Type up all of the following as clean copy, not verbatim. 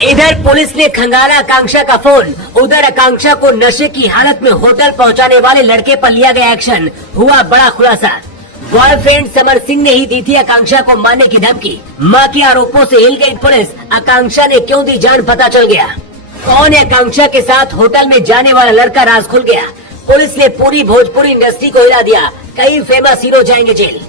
इधर पुलिस ने खंगाला आकांक्षा का फोन, उधर आकांक्षा को नशे की हालत में होटल पहुंचाने वाले लड़के पर लिया गया एक्शन। हुआ बड़ा खुलासा। बॉयफ्रेंड समर सिंह ने ही दी थी आकांक्षा को मारने की धमकी। मां के आरोपों से हिल गई पुलिस। आकांक्षा ने क्यों दी जान पता चल गया। कौन है आकांक्षा के साथ होटल में जाने वाला लड़का, राज खुल गया। पुलिस ने पूरी भोजपुरी इंडस्ट्री को हिला दिया। कई फेमस हीरो जाएंगे जेल।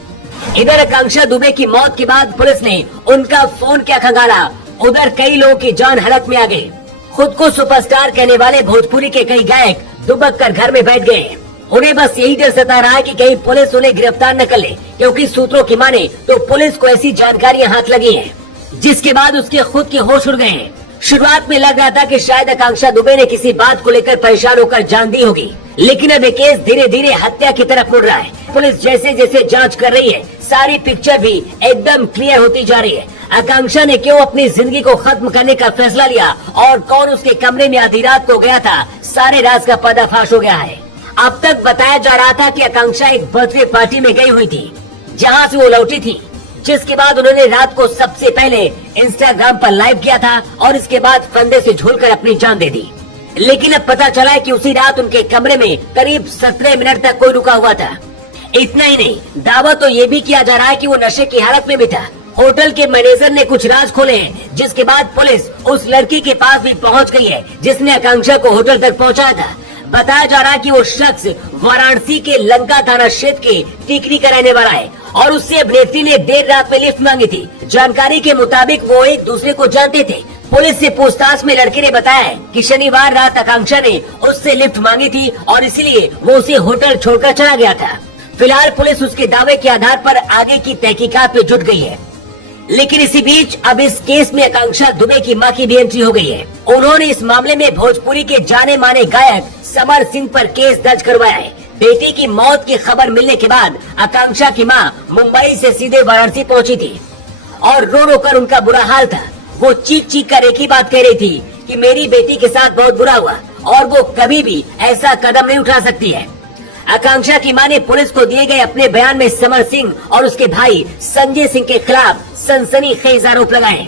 इधर आकांक्षा दुबे की मौत के बाद पुलिस ने उनका फोन क्या खंगाला, उधर कई लोगों की जान हलक में आ गई। खुद को सुपरस्टार कहने वाले भोजपुरी के कई गायक दुबक कर घर में बैठ गए। उन्हें बस यही डर सता रहा है कि कहीं पुलिस उन्हें गिरफ्तार न कर ले, क्योंकि सूत्रों की माने तो पुलिस को ऐसी जानकारियां हाथ लगी हैं, जिसके बाद उसके खुद के होश उड़ गए हैं। शुरुआत में लग रहा था कि शायद आकांक्षा दुबे ने किसी बात को लेकर परेशान होकर जान दी होगी, लेकिन अब ये केस धीरे धीरे हत्या की तरफ मुड़ रहा है। पुलिस जैसे जैसे जांच कर रही है, सारी पिक्चर भी एकदम क्लियर होती जा रही है। आकांक्षा ने क्यों अपनी जिंदगी को खत्म करने का फैसला लिया और कौन उसके कमरे में आधी रात को गया था, सारे राज का पर्दाफाश हो गया है। अब तक बताया जा रहा था कि आकांक्षा एक बर्थडे पार्टी में गई हुई थी, जहां से वो लौटी थी, जिसके बाद उन्होंने रात को सबसे पहले इंस्टाग्राम पर लाइव किया था और इसके बाद फंदे से झूलकर अपनी जान दे दी। लेकिन अब पता चला है कि उसी रात उनके कमरे में करीब 17 मिनट तक कोई रुका हुआ था। इतना ही नहीं, दावा तो ये भी किया जा रहा है कि वो नशे की हालत में भी था। होटल के मैनेजर ने कुछ राज खोले हैं, जिसके बाद पुलिस उस लड़की के पास भी पहुंच गई है, जिसने आकांक्षा को होटल तक पहुंचाया था। बताया जा रहा है कि वो शख्स वाराणसी के लंका थाना क्षेत्र के टिकरी का रहने वाला है और उससे अभिनेत्री ने देर रात में लिफ्ट मांगी थी। जानकारी के मुताबिक वो एक दूसरे को जानते थे। पुलिस से पूछताछ में लड़के ने बताया है कि शनिवार रात आकांक्षा ने उससे लिफ्ट मांगी थी और इसलिए वो उसे होटल छोड़कर चला गया था। फिलहाल पुलिस उसके दावे के आधार पर आगे की तहकीकात में जुट गई है। लेकिन इसी बीच अब इस केस में आकांक्षा दुबे की मां की भी एंट्री हो गई है। उन्होंने इस मामले में भोजपुरी के जाने माने गायक समर सिंह पर केस दर्ज करवाया है। बेटी की मौत की खबर मिलने के बाद आकांक्षा की मां मुंबई से सीधे वाराणसी पहुंची थी और रो रो कर उनका बुरा हाल था। वो चीख चीख कर एक ही बात कह रही थी कि मेरी बेटी के साथ बहुत बुरा हुआ और वो कभी भी ऐसा कदम नहीं उठा सकती है। आकांक्षा की मां ने पुलिस को दिए गए अपने बयान में समर सिंह और उसके भाई संजय सिंह के खिलाफ सनसनीखेज आरोप लगाए।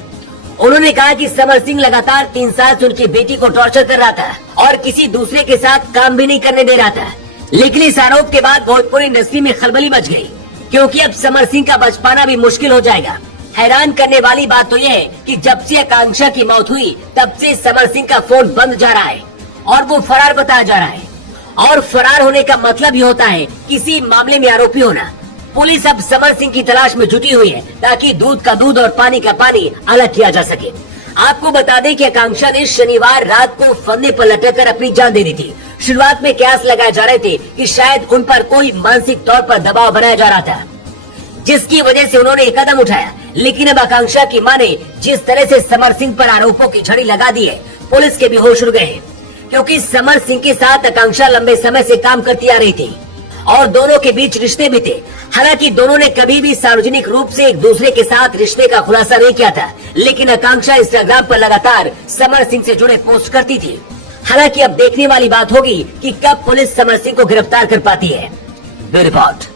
उन्होंने कहा कि समर सिंह लगातार 3 साल से उनकी बेटी को टॉर्चर कर रहा था और किसी दूसरे के साथ काम भी नहीं करने दे रहा था। लेकिन इस आरोप के बाद भोजपुरी इंडस्ट्री में खलबली मच गई, क्योंकि अब समर सिंह का बच पाना भी मुश्किल हो जाएगा। हैरान करने वाली बात तो यह है कि जब से आकांक्षा की मौत हुई तब से समर सिंह का फोन बंद जा रहा है और वो फरार बताया जा रहा है। और फरार होने का मतलब ही होता है किसी मामले में आरोपी होना। पुलिस अब समर सिंह की तलाश में जुटी हुई है ताकि दूध का दूध और पानी का पानी अलग किया जा सके। आपको बता दें कि आकांक्षा ने शनिवार रात को फंदे पर लटककर अपनी जान दे दी थी। शुरुआत में कयास लगाए जा रहे थे कि शायद उन पर कोई मानसिक तौर पर दबाव बनाया जा रहा था, जिसकी वजह से उन्होंने एक कदम उठाया। लेकिन अब आकांक्षा की मां ने जिस तरह से समर सिंह पर आरोपों की झड़ी लगा दी है, पुलिस के भी होश उड़ गए हैं, क्योंकि समर सिंह के साथ आकांक्षा लंबे समय से काम करती आ रही थी और दोनों के बीच रिश्ते भी थे। हालांकि दोनों ने कभी भी सार्वजनिक रूप से एक दूसरे के साथ रिश्ते का खुलासा नहीं किया था, लेकिन आकांक्षा इंस्टाग्राम पर लगातार समर सिंह से जुड़े पोस्ट करती थी। हालांकि अब देखने वाली बात होगी कि कब पुलिस समर सिंह को गिरफ्तार कर पाती है। Bureau report.